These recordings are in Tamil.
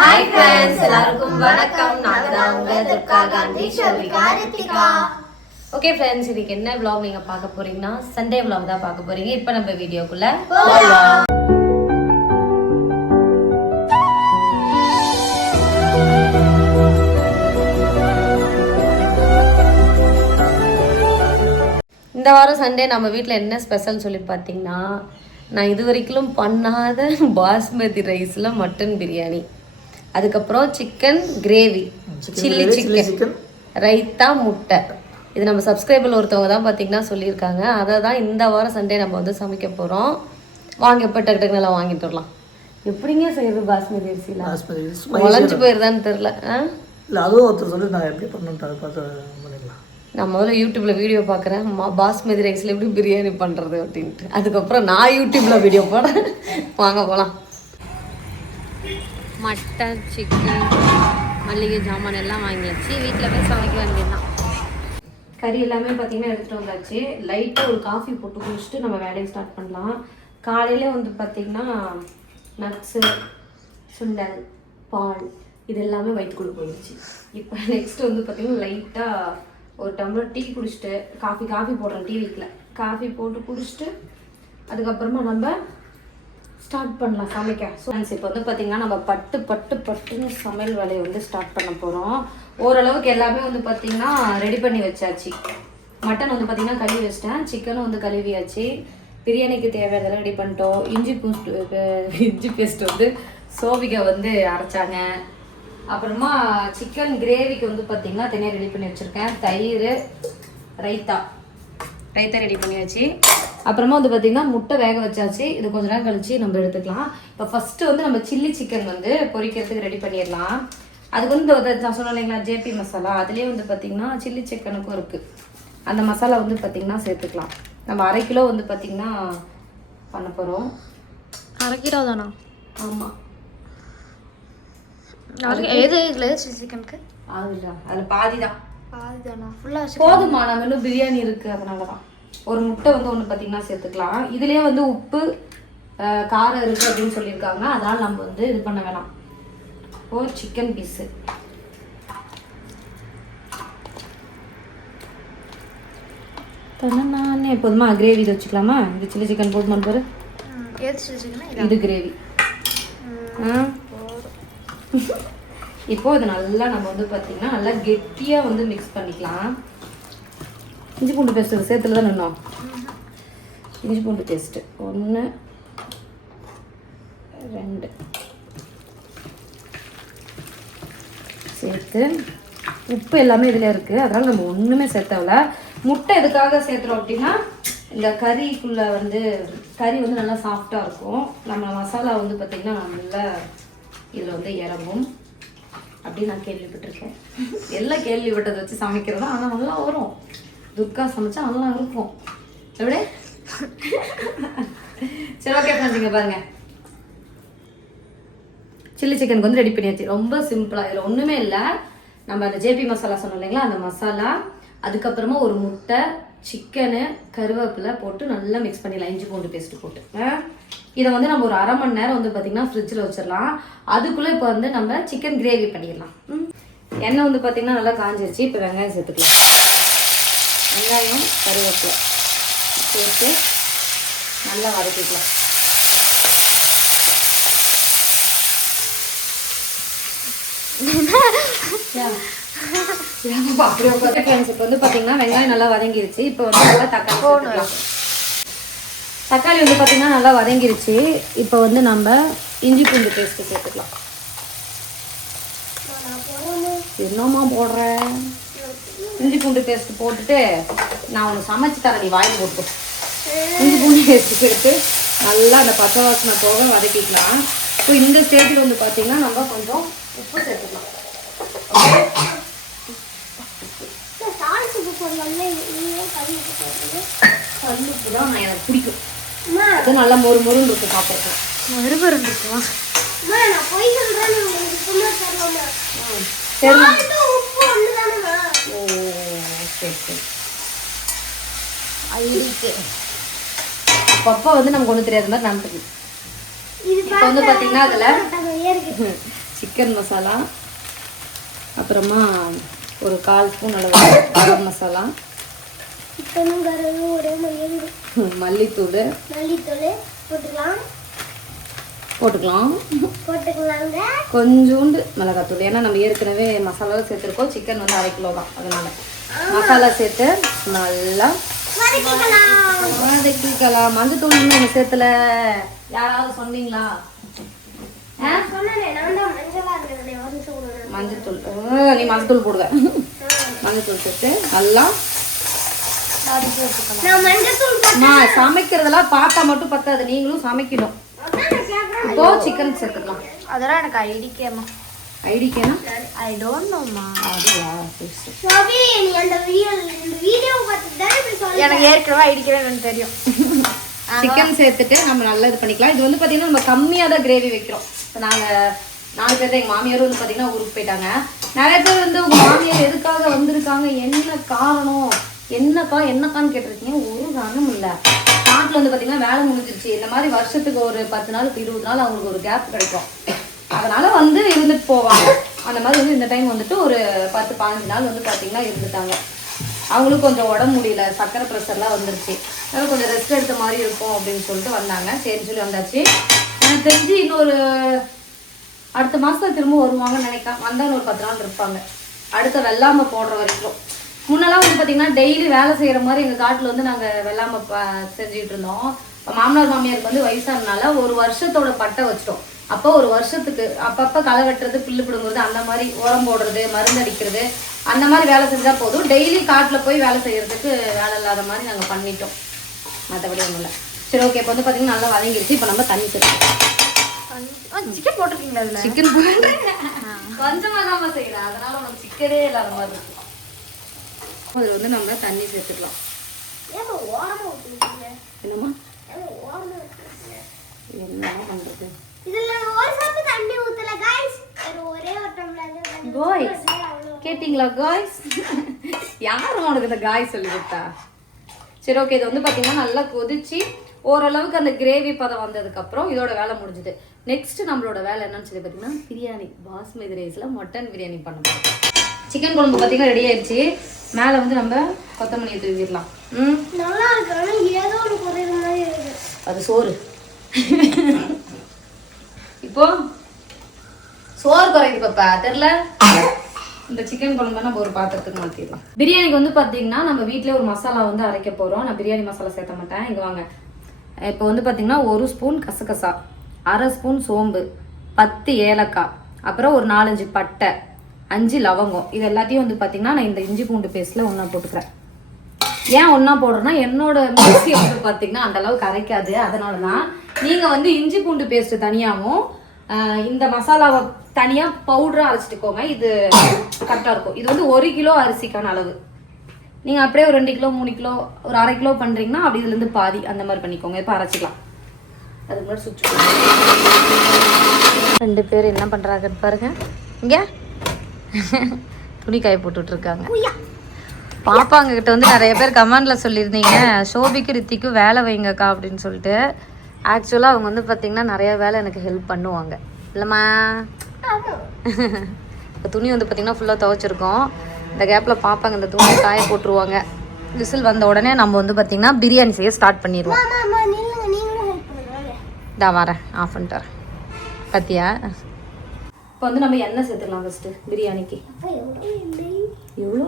ஹாய் ஃப்ரெண்ட்ஸ், எல்லாருக்கும் வணக்கம். நாங்க தான் உங்க துர்கா காந்தி ஷர்விகா ரித்திகா. ஓகே ஃப்ரெண்ட்ஸ், இன்னைக்கு என்ன vlog நீங்க பார்க்க போறீங்கன்னா சண்டே vlog தான் பார்க்க போறீங்க. இப்போ நம்ம வீடியோக்குள்ள போலாம். இந்த வாரம் சண்டே நம்ம வீட்டில் என்ன ஸ்பெஷல் சொல்லி பார்த்தீங்கன்னா, நான் இது வரைக்கும் பண்ணாத பாஸ்மதி ரைஸில் மட்டன் பிரியாணி, அதுக்கப்புறம் chicken gravy, chilli chicken, raita, முட்டை. இது நம்ம சப்ஸ்கிரைபர் ஒருத்தவங்க தான் பார்த்தீங்கன்னா சொல்லியிருக்காங்க. அதை தான் இந்த வாரம் சண்டே நம்ம வந்து சமைக்க போகிறோம். வாங்க இப்போ டக்கு டக்கு நல்லா வாங்கிட்டு வரலாம். எப்படிங்க செய்யறது பாஸ்மதி அரிசியில்? உழைஞ்சி போயிருதான்னு தெரில. இல்லை, அதுவும் ஒருத்தர் சொல்லி நான் எப்படி பண்ணணுன்ட்டு அதை பார்த்து பண்ணிக்கலாம். நான் முதல்ல யூடியூப்ல வீடியோ பார்க்குறேன், பாஸ்மதி ரைஸில் எப்படி பிரியாணி பண்ணுறது அப்படின்ட்டு. அதுக்கப்புறம் நான் யூடியூப்ல வீடியோ போடுறேன். வாங்க போகலாம். மட்டன், சிக்கன், மல்லிகை ஜாமான் எல்லாம் வாங்கியாச்சு. வீட்டில் போய் சமைக்க வேண்டியதுதான். கறி எல்லாமே பார்த்தீங்கன்னா எடுத்துகிட்டு வந்தாச்சு. லைட்டாக ஒரு காஃபி போட்டு குடிச்சிட்டு நம்ம வேலையை ஸ்டார்ட் பண்ணலாம். காலையில் வந்து பார்த்திங்கன்னா நட்ஸு, சுண்டல், பால் இது எல்லாமே வயிற்றுக்குள்ளே போயிடுச்சு. இப்போ நெக்ஸ்ட்டு வந்து பார்த்திங்கன்னா லைட்டாக ஒரு டம்ளர் டீ குடிச்சிட்டு, காஃபி போடுறேன். டீ வீட்டில் காஃபி போட்டு குடிச்சிட்டு அதுக்கப்புறமா நம்ம ஸ்டார்ட் பண்ணலாம் சமைக்க. ஸோ இப்போ வந்து பார்த்திங்கன்னா நம்ம பட்டுன்னு சமையல் வேலையை வந்து ஸ்டார்ட் பண்ண போகிறோம். ஓரளவுக்கு எல்லாமே வந்து பார்த்திங்கன்னா ரெடி பண்ணி வச்சாச்சு. மட்டன் வந்து பார்த்திங்கன்னா கழுவி வச்சிட்டேன். சிக்கனும் வந்து கழுவியாச்சு. பிரியாணிக்கு தேவையானதெல்லாம் ரெடி பண்ணிட்டோம். இஞ்சி பேஸ்ட் வந்து சோபிகா வந்து அரைச்சாங்க. அப்புறமா சிக்கன் கிரேவிக்கு வந்து பார்த்திங்கன்னா தனியாக ரெடி பண்ணி வச்சுருக்கேன். தயிர், ரைத்தா ரெடி பண்ணியாச்சு. அப்புறமா வந்து பார்த்திங்கன்னா முட்டை வேக வச்சாச்சு. இது கொஞ்ச நேரம் கழிச்சு நம்ம எடுத்துக்கலாம். இப்போ ஃபஸ்ட்டு வந்து நம்ம சில்லி சிக்கன் வந்து பொரிக்கிறதுக்கு ரெடி பண்ணிடலாம். அதுக்கு வந்து நான் சொன்னேன் இல்லைங்களா, ஜேபி மசாலா, அதுலேயே வந்து பார்த்திங்கன்னா சில்லி சிக்கனுக்கும் இருக்குது. அந்த மசாலா வந்து பார்த்திங்கன்னா சேர்த்துக்கலாம். நம்ம 1/2 கிலோ வந்து பார்த்திங்கன்னா பண்ண போகிறோம். 1/2 கிலோ தானா? ஆமாம். சிக்கனுக்கு அதில் பாதி தான். ஃபுல்லாக போதுமா? நம்ம இன்னும் பிரியாணி இருக்குது, அதனால தான். ஒரு முட்டை வந்து ஒன்று பார்த்திங்கன்னா சேர்த்துக்கலாம். இதுலேயே வந்து உப்பு காரம் இருக்குது அப்படின்னு சொல்லியிருக்காங்க. அதனால் நம்ம வந்து இது பண்ண வேணாம். ஓ, சிக்கன் பீஸு நான் எப்போதுமா கிரேவி இது வச்சுக்கலாமா? இது சில்லி சிக்கன் போதுமான்னு பாரு. இது கிரேவி. இப்போ இது நல்லா நம்ம வந்து பார்த்திங்கன்னா நல்லா கெட்டியாக வந்து மிக்ஸ் பண்ணிக்கலாம். இஞ்சி பூண்டு பேஸ்ட்டு சேர்த்துல தான் நின்னோம். இஞ்சி பூண்டு பேஸ்ட்டு 1 2 சேர்த்து, உப்பு எல்லாமே இதில் இருக்குது. அதனால் நம்ம ஒன்றுமே சேர்த்தவில்ல. முட்டை எதுக்காக சேர்த்துறோம் அப்படின்னா, இந்த கறிக்குள்ளே வந்து கறி வந்து நல்லா சாஃப்டாக இருக்கும். நம்ம மசாலா வந்து பார்த்திங்கன்னா நல்லா இதில் வந்து இறங்கும் அப்படின்னு நான் கேள்விப்பட்டிருக்கேன். எல்லாம் கேள்விப்பட்டதை வச்சு சமைக்கிறதா. ஆனால் நல்லா வரும். துர்கா சமைச்சா நல்லா இருக்கும். எப்படி? சரி, ஓகே ஃப்ரெண்ட்ஸ், பாருங்க. சில்லி சிக்கனுக்கு வந்து ரெடி பண்ணியாச்சு. ரொம்ப சிம்பிளாக, இதில் ஒன்றுமே இல்லை. நம்ம அந்த ஜேபி மசாலா சொன்னோம் இல்லைங்களா, அந்த மசாலா, அதுக்கப்புறமா ஒரு முட்டை, சிக்கனு, கருவேப்பிலை போட்டு நல்லா மிக்ஸ் பண்ணிடலாம். இஞ்சி பூண்டு பேஸ்ட்டு போட்டு இதை வந்து நம்ம ஒரு 1/2 மணி நேரம் வந்து பார்த்திங்கன்னா ஃப்ரிட்ஜில் வச்சிடலாம். அதுக்குள்ளே இப்போ வந்து நம்ம சிக்கன் கிரேவி பண்ணிடலாம். எண்ணெய் வந்து பார்த்திங்கன்னா நல்லா காஞ்சிருச்சு. இப்போ வெங்காயம் சேர்த்துக்கலாம். வெங்காயம், கருவேப்பிலை சேர்த்து நல்லா வதக்கிக்கலாம். இப்போ வந்து பார்த்தீங்கன்னா வெங்காயம் நல்லா வதங்கிருச்சு. இப்போ வந்து நல்லா தக்காளி வந்து பார்த்தீங்கன்னா நல்லா வதங்கிருச்சு. இப்போ வந்து நம்ம இஞ்சி பூண்டு பேஸ்ட்டு சேர்த்துக்கலாம். என்னம்மா போடுறேன்? இஞ்சி பூண்டு பேஸ்ட்டு போட்டுட்டு நான் ஒன்று சமைச்சு தரேன், நீ வாயில் போட்டு. இஞ்சி பூண்டு பேஸ்ட்டு சேர்த்து நல்லா அந்த பச்சை வாசனை போக வதக்கிக்கலாம். இப்போ இந்த ஸ்டேஜில் வந்து பார்த்தீங்கன்னா நம்ம கொஞ்சம் உப்பு சேர்த்துக்கலாம். கல்லுப்பு தான் நான் எனக்கு பிடிக்கும். அது நல்லா மொறுன்னு இருக்கும் சாப்பிட்றதுக்கு. மறுபுறம் இருக்குமா? அப்பப்போ வந்து நமக்கு ஒன்றும் தெரியாத மாதிரி நடந்துக்கு. இப்போ வந்து பார்த்தீங்கன்னா அதில் சிக்கன் மசாலா, அப்புறமா ஒரு 1/4 ஸ்பூன் அளவு கரம் மசாலா, மல்லித்தூள் போட்டுக்கலாம். கொஞ்சோண்டு மிளகாத்தூள், ஏன்னா நம்ம ஏற்கனவே மசாலாவும் சேர்த்துருக்கோம். சிக்கன் வந்து 1/2 கிலோ தான், அதனால மசாலா சேர்த்து நல்லா வதக்கிக்கலாம். மஞ்சத்தூள் நம்ம சேர்த்துல, யாராவது சொன்னீங்களா? மஞ்சத்தூள் நீ மஞ்சத்தூள் போடுவ. மஞ்சத்தூள் சேர்த்து நல்லா சமைக்கிறதெல்லாம் பார்த்தா மட்டும் பத்தாது, நீங்களும் சமைக்கணும். இப்போ சிக்கன் சேர்த்துக்கலாம். அதெல்லாம் எனக்கு ஐடிக்கேமா. ஐடிக்கேனா? I don't நோமா. எனக்கு ஏற்கனவே ஐடிக்கவே எனக்கு தெரியும். சிக்கன் சேர்த்துட்டு நம்ம நல்லா இது பண்ணிக்கலாம். இது வந்து பார்த்தீங்கன்னா நம்ம கம்மியாக தான் கிரேவி வைக்கிறோம். இப்போ நாங்கள் 4 பேர் தான். எங்கள் மாமியாரும் வந்து பார்த்தீங்கன்னா ஊருக்கு போயிட்டாங்க. நிறைய பேர் வந்து உங்கள் மாமியார் எதுக்காக வந்திருக்காங்க, என்ன காரணம், என்னக்கான்னு கேட்டிருக்கீங்க. ஒரு காரணம் இல்லை. நாட்டில் வந்து பார்த்தீங்கன்னா வேலை முடிஞ்சிருச்சு. இந்த மாதிரி வருஷத்துக்கு ஒரு 10 நாள் 20 நாள் அவங்களுக்கு ஒரு கேப் கிடைக்கும். அதனால வந்து இருந்துட்டு போவாங்க. அந்த மாதிரி வந்து இந்த டைம் வந்துட்டு ஒரு 10-15 நாள் வந்து பார்த்தீங்கன்னா இருந்துட்டாங்க. அவங்களுக்கு கொஞ்சம் உடம்பு முடியல, சக்கரை ப்ரெஷர்லாம் வந்துருச்சு. அதனால கொஞ்சம் ரெஸ்ட் எடுத்த மாதிரி இருக்கும் அப்படின்னு சொல்லிட்டு வந்தாங்க. சரின்னு சொல்லி வந்தாச்சு. எனக்கு தெரிஞ்சு இன்னொரு அடுத்த மாதத்துல திரும்ப வருவாங்கன்னு நினைக்கிறேன். வந்தால் ஒரு 10 நாள் இருப்பாங்க. அடுத்த வெள்ளாமை போடுற வரைக்கும். முன்னெல்லாம் வந்து பார்த்தீங்கன்னா டெய்லி வேலை செய்கிற மாதிரி எங்கள் காட்டில் வந்து நாங்கள் வெள்ளாமை செஞ்சுக்கிட்டு இருந்தோம். இப்போ மாமனார் மாமியாருக்கு வந்து வயசானதுனால ஒரு வருஷத்தோட பட்டை வச்சிட்டோம். அப்போ ஒரு வருஷத்துக்கு அப்பப்போ களை வெட்டுறது, புல்லு பிடுங்குறது, அந்த மாதிரி உரம் போடுறது, மருந்து அடிக்கிறது, அந்த மாதிரி வேலை செஞ்சால் போதும். டெய்லி காட்டில் போய் வேலை செய்கிறதுக்கு வேலை இல்லாத மாதிரி நாங்கள் பண்ணிட்டோம். மற்றபடி ஒன்றும் இல்லை. சரி, ஓகே. இப்போ வந்து பார்த்தீங்கன்னா நல்லா வதங்கிடுச்சு. இப்போ நம்ம தண்ணி சேர்த்துக்கலாம். சிக்கன் போட்டிருக்கீங்களா? அதில் சிக்கன் கொஞ்சமாக தான் செய்கிறேன், அதனால உனக்கு சிக்கனே இல்லாத மாதிரி இருக்கும். அதில் வந்து நம்ம தண்ணி சேர்த்துக்கலாம். என்னம்மா என்ன பண்ணுறது? கேட்டிங்களா காய்ஸ்? யாரும் உனக்கு இந்த காய் சொல்லி கொடுத்தா? சரி, ஓகே. இது வந்து பார்த்தீங்கன்னா நல்லா கொதிச்சு ஓரளவுக்கு அந்த கிரேவி பதம் வந்ததுக்கப்புறம் இதோட வேலை முடிஞ்சுது. நெக்ஸ்ட் நம்மளோட வேலை என்னன்னு சொல்லி பார்த்தீங்கன்னா பிரியாணி, பாஸ்மதி ரைஸில் மட்டன் பிரியாணி பண்ண போகிறோம். சிக்கன் குழம்பு பார்த்தீங்கன்னா ரெடி ஆயிடுச்சு. மேலே வந்து நம்ம கொத்தமல்லியை தூவிடலாம். அது சோறு. இப்போ சோறு குறையுது பாப்பா, தெரியல. இந்த சிக்கன் குழம்பு நம்ம ஒரு பாத்திரத்துக்கு மாற்றிடலாம். பிரியாணிக்கு வந்து பார்த்தீங்கன்னா நம்ம வீட்டிலே ஒரு மசாலா வந்து அரைக்க போகிறோம். நான் பிரியாணி மசாலா சேர்த்த மாட்டேன். இங்கே வாங்க. இப்போ வந்து பார்த்தீங்கன்னா 1 ஸ்பூன் கசகசா, 1/2 ஸ்பூன் சோம்பு, 10 ஏலக்காய், அப்புறம் ஒரு 4-5 பட்டை, 5 லவங்கம். இது எல்லாத்தையும் வந்து பார்த்தீங்கன்னா நான் இந்த இஞ்சி பூண்டு பேஸ்ட்டில் ஒன்றா போட்டுக்கிறேன். ஏன் ஒன்றா போடுறேன்னா என்னோட மிக்ஸி வந்து பார்த்தீங்கன்னா அந்த அளவுக்கு அரைக்காது. அதனால தான் நீங்கள் வந்து இஞ்சி பூண்டு பேஸ்ட்டு தனியாகவும் இந்த மசாலாவை தனியாக பவுடராக அரைச்சிட்டுக்கோங்க. இது கரெக்டாக இருக்கும். இது வந்து 1 கிலோ அரிசிக்கான அளவு. நீங்கள் அப்படியே ஒரு 2 கிலோ 3 கிலோ ஒரு 1/2 கிலோ பண்ணுறீங்கன்னா அப்படி இதுலேருந்து பாதி அந்த மாதிரி பண்ணிக்கோங்க. இப்போ அரைச்சிக்கலாம். அதுக்கு முன்னாடி சுவிட்ச் 2 பேர் என்ன பண்ணுறாங்கன்னு பாருங்க. இங்கே துணி காய போட்டுட்ருக்காங்க. பாப்பாங்க கிட்ட வந்து நிறைய பேர் கமெண்ட்ல சொல்லியிருந்தீங்க, ஷோபிக்கு ரித்திக்கும் வேலை வைங்கக்கா அப்படின்னு சொல்லிட்டு. ஆக்சுவலாக அவங்க வந்து பார்த்தீங்கன்னா நிறைய வேலை எனக்கு ஹெல்ப் பண்ணுவாங்க இல்லைம்மா. இப்போ துணி வந்து பார்த்தீங்கன்னா ஃபுல்லாக துவைச்சிருக்கோம். இந்த கேப்பில் பாப்பாங்க இந்த துணியை காய போட்டுருவாங்க. விசில் வந்த உடனே நம்ம வந்து பார்த்தீங்கன்னா பிரியாணி செய்ய ஸ்டார்ட் பண்ணிடுவோம். இதா வரேன், ஆஃப் பண்ணிட்டு வரேன். பத்தியா? இப்போ வந்து நம்ம எண்ணெய் சேர்த்துக்கலாம் ஃபஸ்ட்டு பிரியாணிக்கு. எவ்வளோ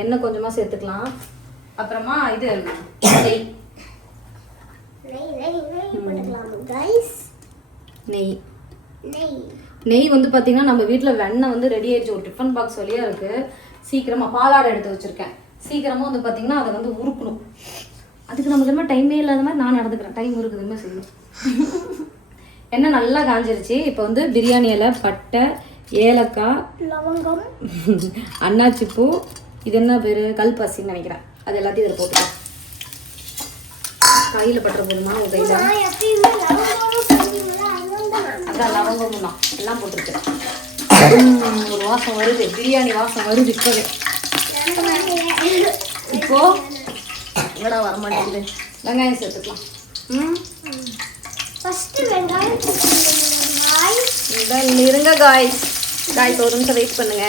எண்ணெய் கொஞ்சமாக சேர்த்துக்கலாம். அப்புறமா இது நெய் வந்து பார்த்தீங்கன்னா நம்ம வீட்டில் வெண்ணெய் வந்து ரெடி ஆயிடுச்சு. ஒரு டிஃபன் பாக்ஸ் வழியாக இருக்குது. சீக்கிரமாக பாலாடை எடுத்து வச்சுருக்கேன். சீக்கிரமாக வந்து பார்த்தீங்கன்னா அதை வந்து உருக்கணும். அதுக்கு நமக்கு என்ன டைமே இல்லாத மாதிரி நான் நடந்துக்கிறேன். டைம் இருக்குதுமே செய்யணும். எண்ணெய் நல்லா காஞ்சிருச்சு. இப்போ வந்து பிரியாணி இலை, பட்டை, ஏலக்காய், லவங்கம், அன்னாச்சி பூ, இது என்ன பேர், கல்பாசின்னு நினைக்கிறேன், அது எல்லாத்தையும் இதில் போட்டுக்கலாம். கையில் பட்டுற போதுமா கையில்? அதான் லவங்கமும் தான் எல்லாம் போட்டுருக்கேன். ஒரு வாசம் வருது, பிரியாணி வாசம் வருது இப்போவே. இப்போ எங்கடா வரமாட்டேங்குது. வெங்காயம் சேர்த்துக்கலாம். இருங்க காய்ஸ் ஒரு நிமிஷம் வெயிட் பண்ணுங்க.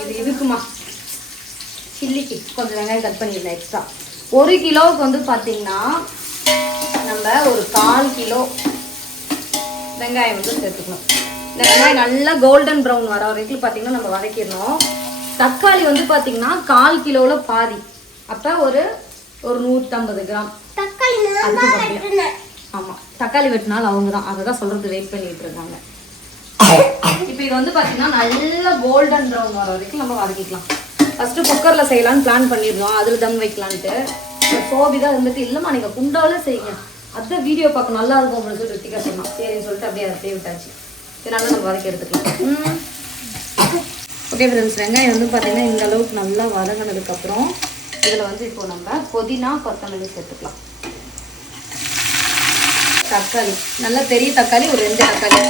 இது இதுக்குமா சில்லிக்கு கொஞ்சம் வெங்காயம் கட் பண்ணிடலாம் எக்ஸ்ட்ரா. 1 கிலோவுக்கு வந்து பார்த்தீங்கன்னா நம்ம ஒரு 1/4 கிலோ வெங்காயம் வந்து சேர்த்துக்கணும். இந்த வெங்காயம் நல்லா கோல்டன் ப்ரௌன் வர வரைக்கும் பார்த்தீங்கன்னா நம்ம வதக்கிடணும். தக்காளி வந்து பார்த்தீங்கன்னா 1/4 கிலோவில் பாதி, அப்போ ஒரு 150 கிராம் தக்காளி. ஆமாம், தக்காளி வெட்டினாலும் அவங்க தான், அதை தான் சொல்கிறது, வெயிட் பண்ணிட்டு இருக்காங்க. இப்போ இது வந்து பார்த்தீங்கன்னா நல்லா கோல்டன் ப்ரௌன் வர வரைக்கும் நம்ம வதக்கிக்கலாம். ஃபஸ்ட்டு குக்கரில் செய்யலான்னு பிளான் பண்ணிடுறோம், அதில் தம் வைக்கலான்ட்டு. சோபி தான் இருந்துட்டு இல்லைம்மா நீங்கள் குண்டாவில் செய்யுங்க, அதுதான் வீடியோ பார்க்க நல்லா இருக்கும் அப்படின்னு சொல்லி ரித்திகா சொன்னான். சரின்னு சொல்லிட்டு அப்படியே அதை விட்டாச்சு. இதனால நம்ம வதக்கி எடுத்துக்கலாம். ஓகே ஃப்ரெண்ட்ஸ், வெங்காயம் வந்து பார்த்தீங்கன்னா இந்த அளவுக்கு நல்லா வதங்கினதுக்கப்புறம் இதில் வந்து இப்போ நம்ம புதினா கொத்தமல்லி சேர்த்துக்கலாம். தக்காளி நல்லா பெரிய தக்காளி ஒரு 2 தக்காளி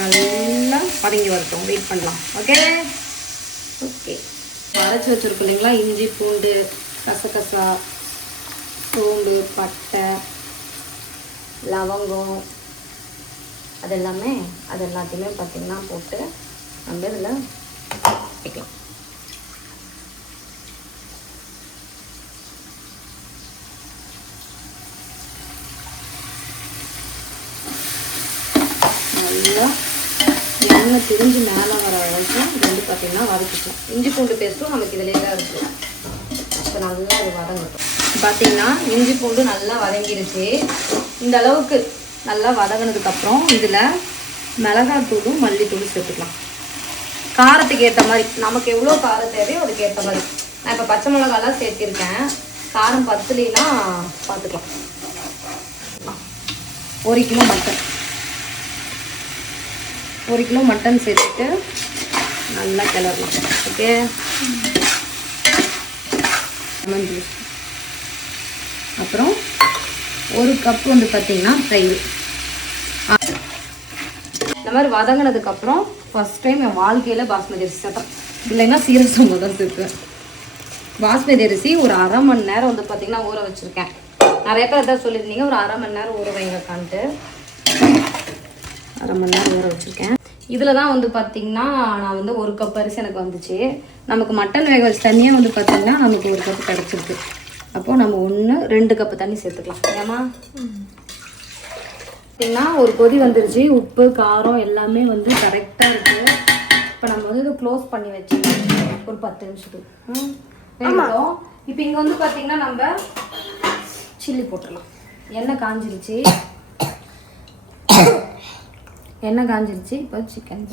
நல்லா வதங்கி வரட்டும், வெயிட் பண்ணலாம். ஓகே அரைச்சி வச்சுருக்கோம் இல்லைங்களா, இஞ்சி பூண்டு கசகசா சோம்பு பட்டை லவங்கம் அது எல்லாத்தையுமே பார்த்திங்கன்னா போட்டு நம்ம இதில் வைக்கலாம். நல்லா எண்ணெய் திரிஞ்சு மேலே வர வரைக்கும் இது வந்து பார்த்திங்கன்னா வதக்கிக்கலாம். இஞ்சி பூண்டு பேஸ்ட்டும் நமக்கு இதிலே தான் இருக்குது. இப்போ நல்லா இது வதங்கட்டும். பார்த்திங்கன்னா இஞ்சி பூண்டு நல்லா வதங்கிடுச்சு. இந்த அளவுக்கு நல்லா வதங்கினதுக்கப்புறம் இதில் மிளகாத்தூளும் மல்லித்தூளும் சேர்த்துக்கலாம். காரத்துக்கு ஏற்ற மாதிரி, நமக்கு எவ்வளோ காரம் தேவையோ அதுக்கு ஏற்ற மாதிரி. நான் இப்போ பச்சை மிளகாலாம் சேர்த்திருக்கேன், காரம் பத்தலைன்னா பார்த்துக்கலாம். 1 கிலோ மட்டன் 1 கிலோ மட்டன் சேர்த்துட்டு நல்லா கிளறலாம். ஓகே, லெமன் ஜூஸ், அப்புறம் 1 கப் வந்து பார்த்திங்கன்னா தயிர். இந்த மாதிரி வதங்கினதுக்கப்புறம் ஃபஸ்ட் டைம் என் வாழ்க்கையில் பாஸ்மதி அரிசி சேர்த்தேன், இல்லைன்னா சீரக சம்பா தான் சேர்த்துவேன். பாஸ்மதி அரிசி ஒரு 1/2 மணி நேரம் வந்து பார்த்திங்கன்னா ஊற வச்சுருக்கேன். நிறைய பேர் எதாவது சொல்லியிருந்தீங்க ஒரு 1/2 மணி நேரம் ஊற வைங்கக்கான்ட்டு. 1/2 மணி நேரம் ஊற வச்சுருக்கேன். இதில் தான் வந்து பார்த்திங்கன்னா நான் வந்து 1 கப் அரிசி எனக்கு வந்துச்சு. நமக்கு மட்டன் வேக வச்சு தண்ணியாக வந்து பார்த்திங்கன்னா நமக்கு 1 கப் கிடச்சிருக்கு. அப்போது நம்ம 2 கப்பு தண்ணி சேர்த்துக்கலாம். ஏமா பார்த்திங்கன்னா ஒரு கொதி வந்துருச்சு, உப்பு காரம் எல்லாமே வந்து கரெக்டாக இருக்குது. இப்போ நம்ம வந்து இதை க்ளோஸ் பண்ணி வச்சுக்கலாம் ஒரு 10 நிமிஷத்துக்கு. இப்போ இங்கே வந்து பார்த்திங்கன்னா நம்ம சில்லி போட்டுடலாம். எண்ணெய் காஞ்சிருச்சு இப்போ சிக்கன்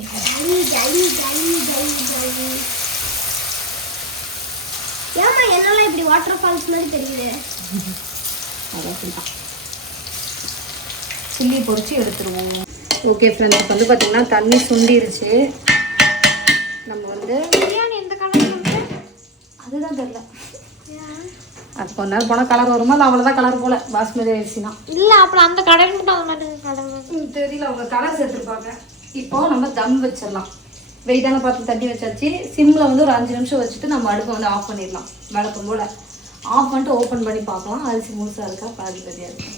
என்னெல்லாம் இப்படி வாட்டர் ஃபால்ஸ் மாதிரி தெரியுது. அதான் சில்லி பொரிச்சு எடுத்துருவோம். ஓகே ஃப்ரெண்ட்ஸ், இப்போ வந்து பார்த்திங்கன்னா தண்ணி சுண்டிருச்சு. நம்ம வந்து பிரியாணி எந்த கலர் அதுதான் தெரியல, அது கொஞ்ச நேரம் போனால் கலர் வருமா இல்லை அவ்வளோதான் கலர் போல் பாஸ்மதி அரிசினா. இல்லை அப்புறம் அந்த கடையில் மட்டும் அது மாதிரி கலர் தெரியல, அவங்க கலர் சேர்த்துருப்பாங்க. இப்போது நம்ம தம் வச்சிடலாம். வெயிட்டான பார்த்து தட்டி வச்சாச்சு. சிம்மில் வந்து ஒரு 5 நிமிஷம் வச்சுட்டு நம்ம அடுப்பை வந்து ஆஃப் பண்ணிடலாம். வழக்கம் போல் ஆஃப் பண்ணிட்டு ஓப்பன் பண்ணி பார்க்கலாம் அரிசி முழுசாக இருக்கா பாதி பதியாக இருக்கு.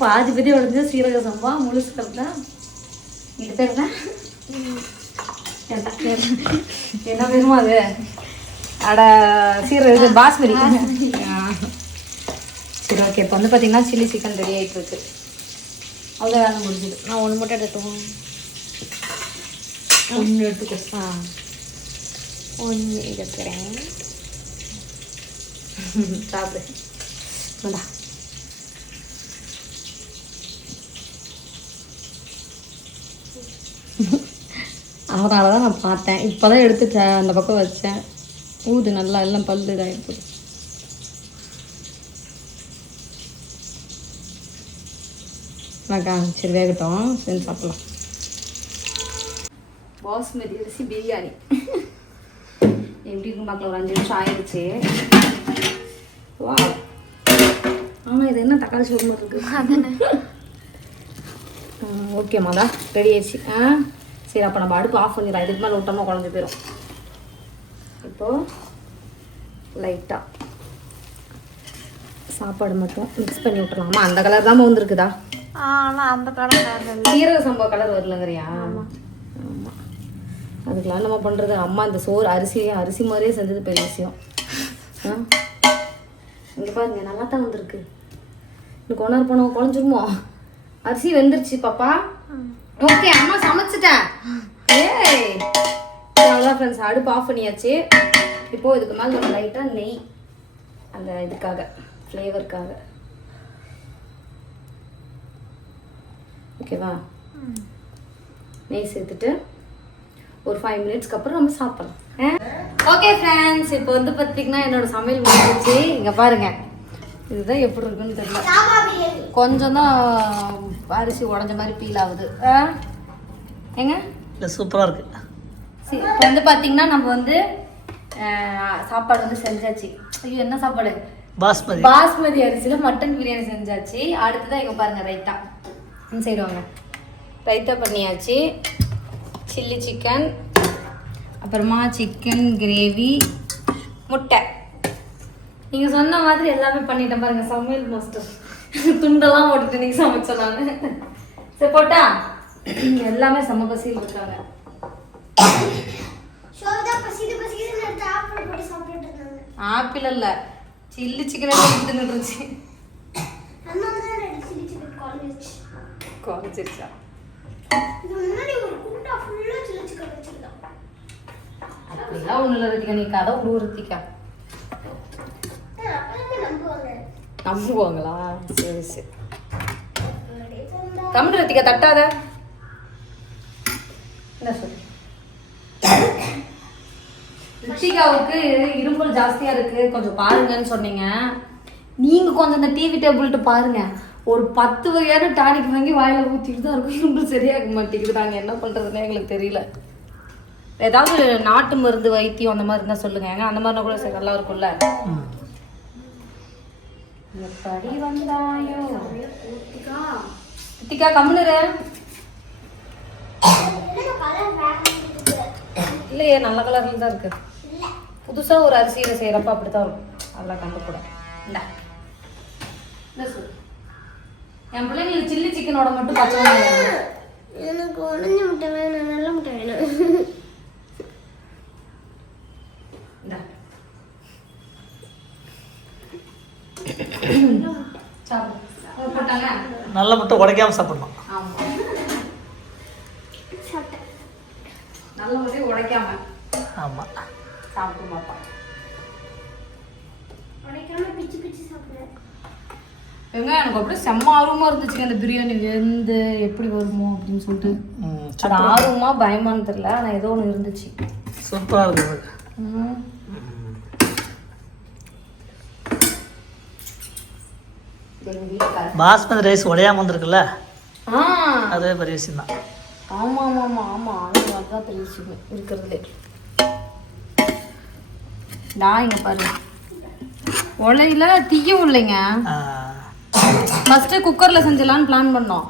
பாதி பதி உடஞ்ச சீரக சம்பா முழுசு கலந்தா இது பேர் தான் என்ன வேணுமோ அது அட சீரக பாஸ்மதி. சரி ஓகே, இப்போ வந்து பார்த்தீங்கன்னா சில்லி சிக்கன் ரெடி ஆகிட்டு இருக்கு. அவ்வளோ வேலை முடிஞ்சுது. நான் 1 மட்டும் எடுத்துக்கோங்க. 1 எடுத்துக்கோ. 1 எடுத்துக்கிறேன். சாப்பிடு. வேண்டா அதனால தான் நான் பார்த்தேன். இப்போ தான் எடுத்து அந்த பக்கம் வச்சேன். ஊது நல்லா எல்லாம் பல்லு இதாகிட்டு. சரி வேகட்டும், செஞ்சு சாப்பிடலாம். பாஸ்மதி அரிசி பிரியாணி எப்படி இருக்கும் பார்க்கலாம். ஒரு 5 நிமிஷம் ஆயிடுச்சு. வா, ஆனால் இது என்ன தக்காளி சோறு மாதிரி இருக்குது. ஓகேம்மா, தான் ரெடி ஆயிடுச்சு. சரி, அப்போ நம்ம அடுப்பு ஆஃப் பண்ணிடலாம். இதுக்கு மேலே விட்டோம்னா குழஞ்சி போயிடும். இப்போது லைட்டாக சாப்பாடு மட்டும் மிக்ஸ் பண்ணி விட்டுறலாமா? அந்த கலர் தான் வந்துருக்குதா? ஆனால் அந்த கலர் சீரக சம்பா கலர் வரலங்கிறியா? ஆமாம். அதுக்கெல்லாம் நம்ம பண்ணுறது அம்மா இந்த சோறு அரிசி மாதிரியே செஞ்சது பெரிய விஷயம். இங்கே பாருங்க நல்லா தான் வந்திருக்கு. இன்னும் கொண்டார் போனோம் குழஞ்சிருமோ? அரிசி வெந்துருச்சு பாப்பா. ஓகே அம்மா சமைச்சிட்டேன். ஏய் அவ்வளோதான் ஃப்ரெண்ட்ஸ், அடுப்பு ஆஃப் பண்ணியாச்சு. இப்போது இதுக்கு மேலே நம்ம லைட்டாக நெய் அந்த இதுக்காக ஃப்ளேவருக்காக ஓகேவா நெய் சேர்த்துட்டு ஒரு 5 மினிட்ஸ்க்கு அப்புறம் நம்ம சாப்பிடலாம். ஓகே ஃப்ரெண்ட்ஸ், இப்போ வந்து பார்த்தீங்கன்னா என்னோட சமையல் முடிஞ்சிச்சு. இங்கே பாருங்க இதுதான் எப்படி இருக்குன்னு தெரியல. கொஞ்சம் தான் அரிசி உடஞ்ச மாதிரி ஃபீல் ஆகுது. ஏங்க இல்லை சூப்பராக இருக்குது. சரி இப்போ வந்து பார்த்தீங்கன்னா நம்ம வந்து சாப்பாடு வந்து செஞ்சாச்சு. ஐயோ என்ன சாப்பாடு? பாஸ்மதி அரிசியில் மட்டன் பிரியாணி செஞ்சாச்சு. அடுத்ததான் இங்கே பாருங்கள் ரைத்தா. இந்த சைடு வாங்க. ரைத்தா பண்ணியாச்சு. சில்லி சிக்கன், அப்புறமா சிக்கன் கிரேவி, முட்டை. நீங்கள் சொன்ன மாதிரி எல்லாமே பண்ணிட்டேன் பாருங்க. சமையல் மாஸ்டர் துண்டெல்லாம் ஓட்டுட்டு நீங்கள் சமைச்சேன் நான். சரி போட்டா எல்லாமே செம்ம பசியில் இருக்காங்க. ஆப்பிள் இல்ல சில்லி சிக்கன் எடுத்துருச்சு. குறைச்சிருச்சா? அப்படிலாம் ஒண்ணு இல்ல ரத்திகா, நீ கதை விடுவா. நம்புவாங்களா? சரி சரி தமிழ் ரத்திகா தட்டாத. என்ன சொல்லு? ரித்திகாவுக்கு இரும்பல் ஜாஸ்தியா இருக்கு, கொஞ்சம் பாருங்கன்னு சொன்னீங்க. நீங்க கொஞ்சம் இந்த டிவி டேபிள்ட்டு பாருங்க. ஒரு 10 வகையான டானிக் வாங்கி வாயில ஊற்றிட்டு தான் இருக்கும். இரும்பல் சரியாக மாட்டேங்குது. நாங்கள் என்ன பண்றதுன்னு எங்களுக்கு தெரியல. ஏதாவது நாட்டு மருந்து வைத்தியம் அந்த மாதிரி இருந்தால் சொல்லுங்க. ஏங்க அந்த மாதிரினா கூட சரி நல்லா இருக்கும்ல. எப்படி வந்தாயோ ரித்திகா கம்முனு. இல்லையே நல்ல கலர்ல தான் இருக்கு. புதுசா ஒரு அரிசியில செய்யறப்ப அப்படித்தான் இருக்கும். அதெல்லாம் கண்டுக்கூட இந்தா என் பிள்ளைங்களுக்கு சில்லி சிக்கனோட மட்டும் பச்சை எனக்கு உடஞ்ச முட்டை வேணும், நல்ல முட்டை வேணும். நல்ல முட்டை உடைக்காம சாப்பிடணும். நல்ல முட்டையை உடைக்காம. ஆமா சாப்பிடும் பாப்பா. உடைக்காம பிச்சு பிச்சு சாப்பிடுறேன். ஏங்க எனக்கு அப்படியே செம்ம ஆர்வமா இருந்துச்சுங்க இந்த பிரியாணி வெந்து எப்படி வருமோ அப்படின்னு சொல்லிட்டு. அது ஆர்வமா பயமானு தெரியல, ஆனால் ஏதோ ஒன்று இருந்துச்சு. சூப்பராக இருக்குது. பாஸ்மதி ரைஸ் உடையாம வந்திருக்குல்ல, அதே பெரிய விஷயம் தான். ஆமா ஆமா ஆமா ஆமா அதுதான் பெரிய விஷயம் இருக்கிறதுலே. நான் இங்க பாருங்க உலையில தீயும் இல்லைங்க. ஃபர்ஸ்ட் குக்கர்ல செஞ்சலாம்னு பிளான் பண்ணோம்.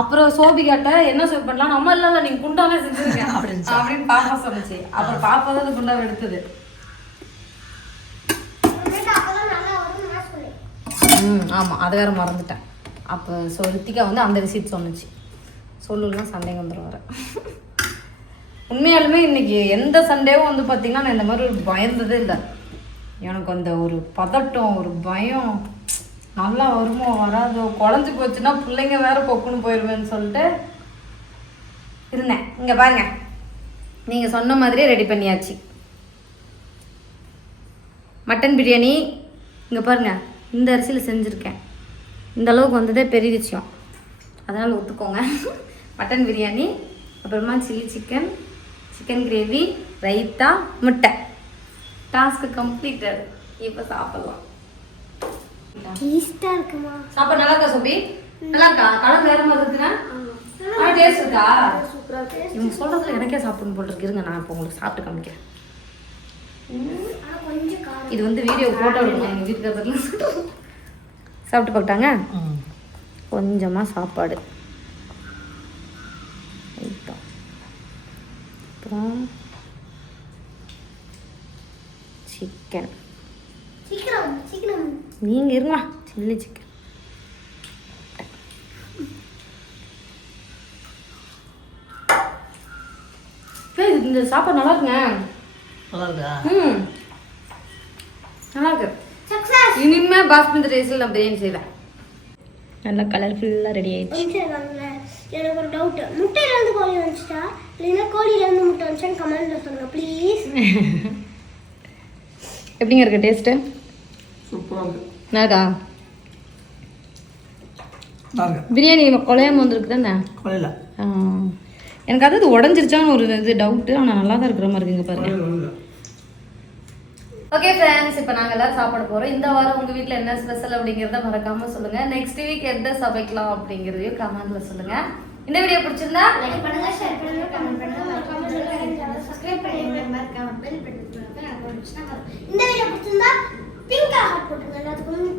அப்புறம் சோபிகாட்ட என்ன பண்ணலாம், நம்ம இல்ல நீங்க குண்டாவே செஞ்சிருங்க அப்படின்னு பாப்பா சொன்னிச்சு. அப்புறம் பாப்பா தான் குண்டாவை எடுத்தது. ஆமா அதை வேற மறந்துட்டேன். அப்போ ரித்திகா வந்து அந்த ரிசீட் சொன்னிச்சு. சொல்லலாம் சண்டைங்க வந்துடும் வர. உண்மையாலுமே இன்னைக்கு எந்த சண்டேவும் வந்து பார்த்தீங்கன்னா நான் இந்த மாதிரி ஒரு பயந்ததே இல்லை. எனக்கு அந்த ஒரு பதட்டம், ஒரு பயம், நல்லா வருமோ வராதோ, குழஞ்சி போச்சுன்னா பிள்ளைங்க வேற பொக்குன்னு போயிடுவேன்னு சொல்லிட்டு இருந்தேன். இங்கே பாருங்க நீங்கள் சொன்ன மாதிரியே ரெடி பண்ணியாச்சு மட்டன் பிரியாணி. இங்கே பாருங்க இந்த அரிசியில் செஞ்சுருக்கேன். இந்த அளவுக்கு வந்ததே பெரிய விஷயம், அதனால் ஒத்துக்கோங்க. மட்டன் பிரியாணி, அப்புறமா chilli chicken, chicken gravy, raita, முட்டை. Task completed. இப்போ சாப்பிடலாம். டேஸ்டா இருக்குமா? சாப்பாடு நல்லா இருக்கா சோபி? நல்லா இருக்கா? கலர் வேற மாதிரி இருக்குன்னா டேஸ்ட் இருக்கா? சூப்பரா இருக்கு. இவங்க சொல்றதுல எனக்கே சாப்பிடணும் போல இருக்கு. இருங்க நான் இப்போ உங்களுக்கு சாப்பிட்டு காமிக்கிறேன். இது வந்து வீடியோ போட்டோ எடுக்கணும் எங்கள் வீட்டுக்காரத்துல. சாப்பிட்டு பார்த்தாங்க. கொஞ்சமாக சாப்பாடு, அப்புறம் சிக்கன். நீங்கள் இருங்க சில்லி சிக்கன். இந்த சாப்பாடு நல்லா இருக்குங்க. நல்லா இருக்கா? நல்லா இருக்கு. சக்சஸ். இனிமே பாஸ்மதி ரைஸ்ல நான் பிரியாணி செய்வேன். நல்லா கலர்ஃபுல்லாக ரெடி ஆயிடுச்சு. எனக்கு ஒரு டவுட், முட்டையிலேருந்து கோழி வந்துச்சா இல்லைன்னா கோழியிலேருந்து முட்டை வந்துச்சான்னு கமெண்ட்ல சொல்லுங்க ப்ளீஸ். எப்படிங்க இருக்கு டேஸ்ட்டு? சூப்பராக இருக்கு. நல்லாக்கா? நல்லா இருக்கு. பிரியாணி குழையாம வந்துருக்கு தானே? குழையில. எனக்கு அது உடஞ்சிருச்சான்னு ஒரு இது டவுட்டு. ஆனால் நல்லா தான் இருக்கிற மாதிரி இருக்குங்க பாருங்க. ஓகே ஃப்ரெண்ட்ஸ், இப்போ நாங்கள் எல்லோரும் சாப்பிட போகிறோம். இந்த வாரம் உங்கள் வீட்டில் என்ன ஸ்பெஷல் அப்படிங்கிறத மறக்காமல் சொல்லுங்கள். நெக்ஸ்ட் வீக் என்ன சமைக்கலாம் அப்படிங்கிறதையும் கமெண்ட்ல சொல்லுங்கள். இந்த வீடியோ பிடிச்சிருந்தா லைக் பண்ணுங்க, ஷேர் பண்ணுங்க, கமெண்ட் பண்ணுங்க, மறக்காம சப்ஸ்கிரைப் பண்ணுங்க, மறக்காம பெல் பட்டன் அழுத்துங்க. இந்த வீடியோ பிடிச்சிருந்தா பிங்க் ஹார்ட் போட்டுங்க. எல்லாத்துக்கும்